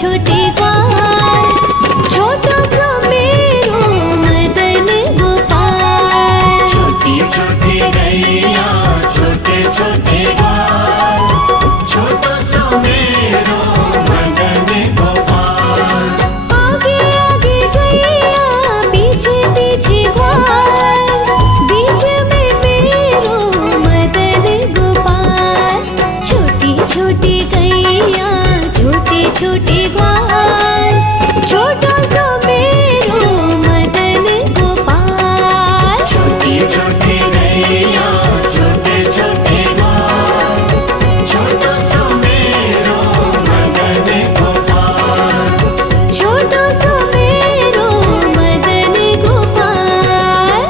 छोटे ग्वाल, छोटा सा मेरो मदन गोपाल। छोटी छोटी गैया छोटे छोटे ग्वाल, छोटा सा मेरो मदन गोपाल। आगे आगे गैया पीछे पीछे ग्वाल, बीच में मेरो मदन गोपाल। छोटी छोटी गैया छोटे छोटे ग्वाल, छोटा सा मेरो मदन गोपाल। छोटी छोटी गैया छोटे छोटे ग्वाल, छोटा सा मेरो मदन गोपाल। छोटा सा मेरो मदन गोपाल।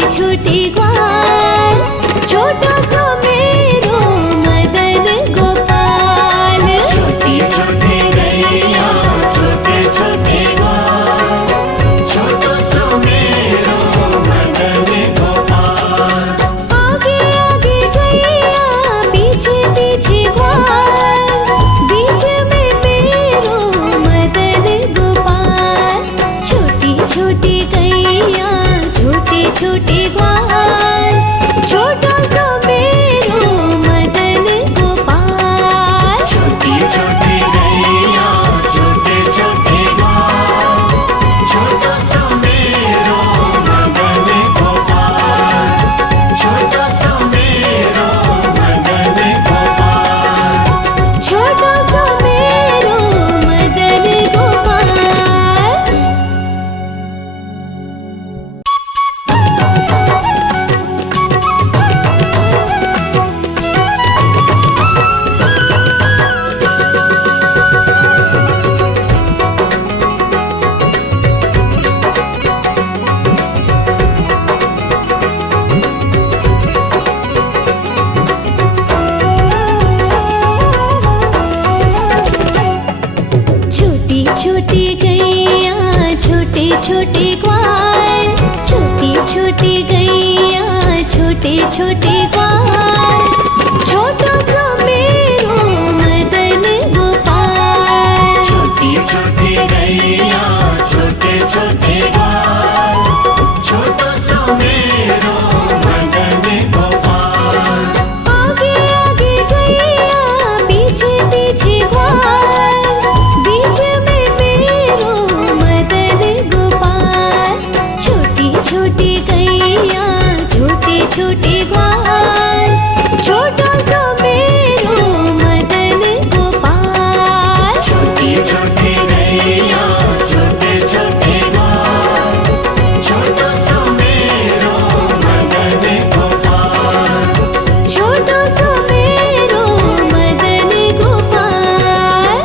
छोटे ग्वाल, छोटा सा मेरो मदन गोपाल। छोटी छोटी गैया छोटे छोटे ग्वाल, छोटा सा मेरो मदन गोपाल। आगे आगे गैया पीछे पीछे ग्वाल, बीच में मेरो मदन गोपाल। छोटी छोटी गैया छोटे छोटे ग्वाल, छोटा सा मेरो मदन गोपाल। छोटी छोटी गैया छोटे छोटे ग्वाल, छोटा सा मेरो मदन गोपाल। छोटा सा मेरो मदन गोपाल। छोटा सा मेरो मदन गोपाल। छोटी छोटी गैया छोटे छोटे ग्वाल, छोटी छोटी गैया छोटे छोटे ग्वाल। छोटा सा मेरो मदन गोपाल। छोटी छोटी गैया छोटे छोटे ग्वाल, छोटा सा मेरो मदन गोपाल। आगे आगे गैया पीछे पीछे ग्वाल, बीच में मेरो मदन गोपाल। छोटी छोटी गैया छोटे छोटे ग्वाल, छोटा सा मेरो मदन गोपाल। छोटी छोटी गैया छोटे छोटे ग्वाल, छोटा सा मेरो मदन गोपाल। छोटा सा मेरो मदन गोपाल।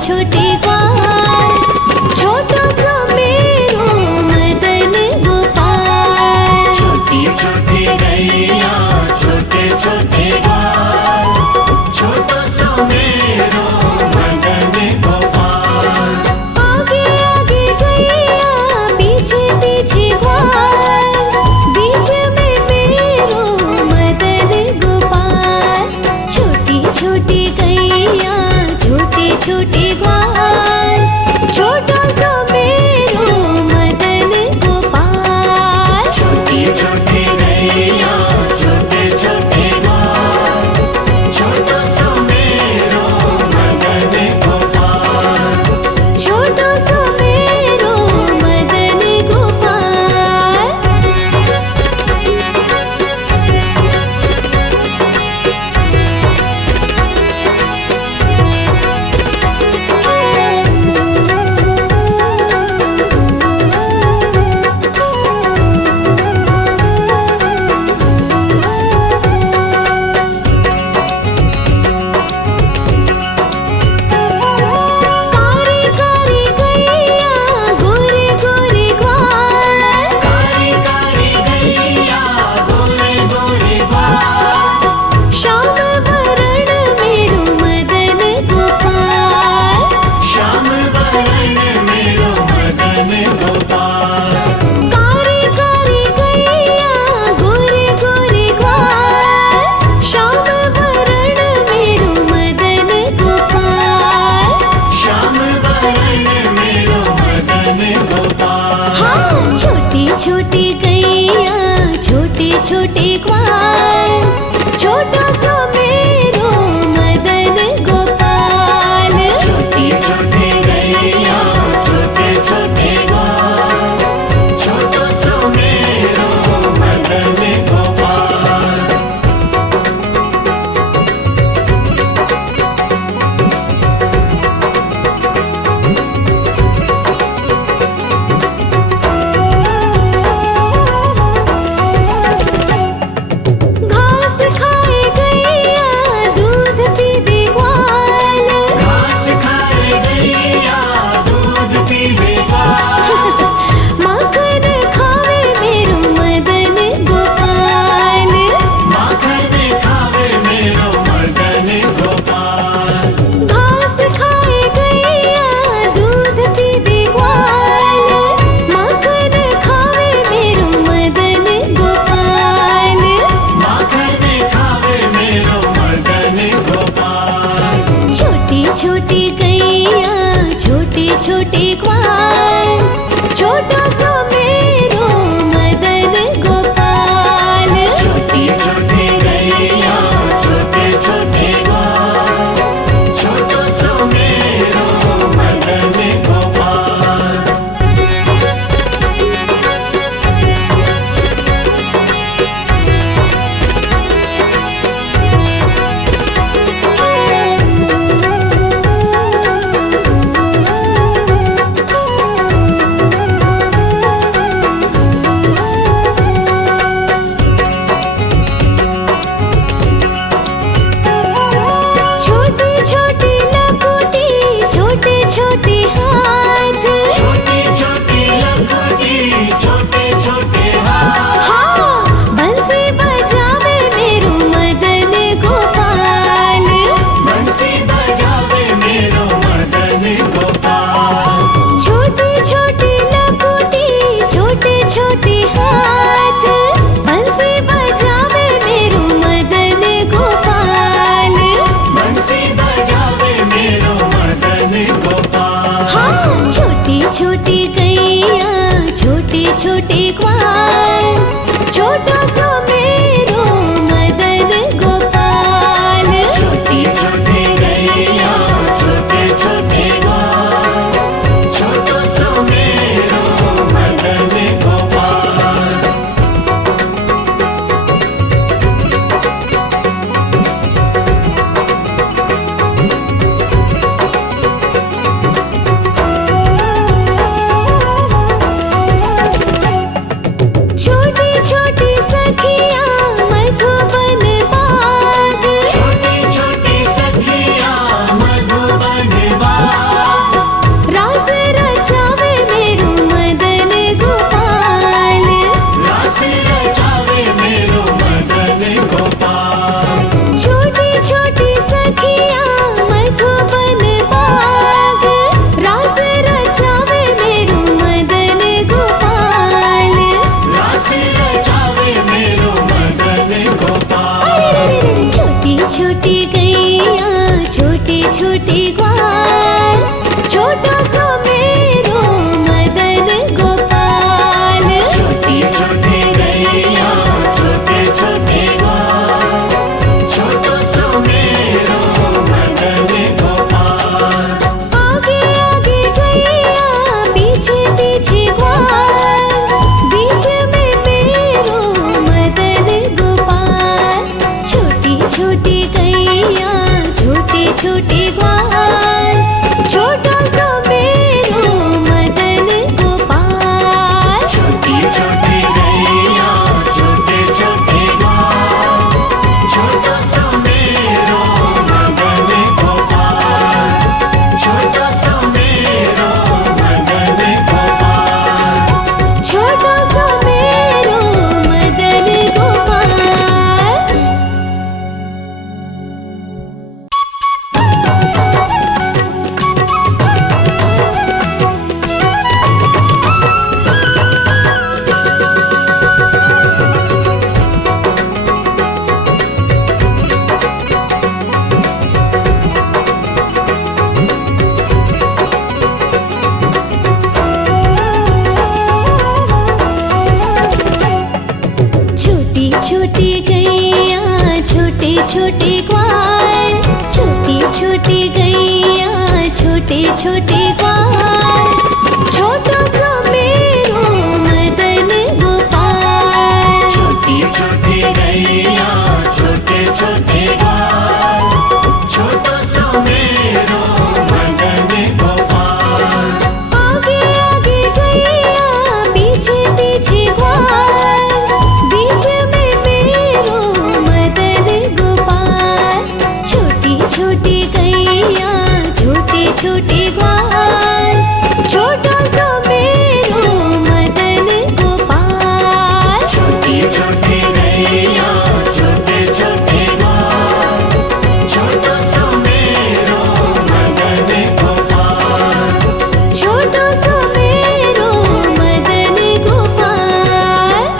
छोटे ग्वाल छोटा सा मेरो मदन गोपाल छोटी छोटी गैया छोटे छोटे ग्वाल छोटा सा मेरो मदन गोपाल आगे आगे गैया पीछे पीछे ग्वाल बीच में मेरो मदन गोपाल छोटी छोटी गैया छोटे छोटे ग्वाल छोटा सा मेरो मदन गोपाल छोटी छोटी गैया छोटे छोटे ग्वाल छोटा सा मेरो मदन गोपाल छोटा सा मेरो मदन गोपाल छोटे ग्वाल, छोटा सा मेरो मदन गोपाल। छोटी छोटी गैया छोटे छोटे ग्वाल, छोटा सा मेरो मदन गोपाल। आगे आगे गैया पीछे पीछे ग्वाल, बीच में मेरो मदन गोपाल। छोटी छोटी गैया छोटे छोटे ग्वाल, छोटा सा मेरो मदन गोपाल। छोटी छोटी गैया छोटे छोटे ग्वाल, छोटा सा मेरो मदन गोपाल। छोटा सा मेरो मदन गोपाल। छोटा सा मेरो मदन गोपाल। छोटी छोटी गैया छोटे छोटे ग्वाल, छोटी छोटी गैया छोटे छोटे ग्वाल। छोटा सा मेरो मदन गोपाल। छोटी छोटी गैया छोटे छोटे ग्वाल, छोटा सा मेरो मदन गोपाल। आगे आगे गैया पीछे पीछे ग्वाल, बीच में मेरो मदन गोपाल। छोटी छोटी गैया छोटे छोटे ग्वाल, छोटा सा मेरो मदन गोपाल। छोटी छोटी गैया छोटे छोटे ग्वाल, छोटा सा मेरो मदन गोपाल। छोटा सा मेरो मदन गोपाल।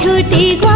छोटे ग्वाल।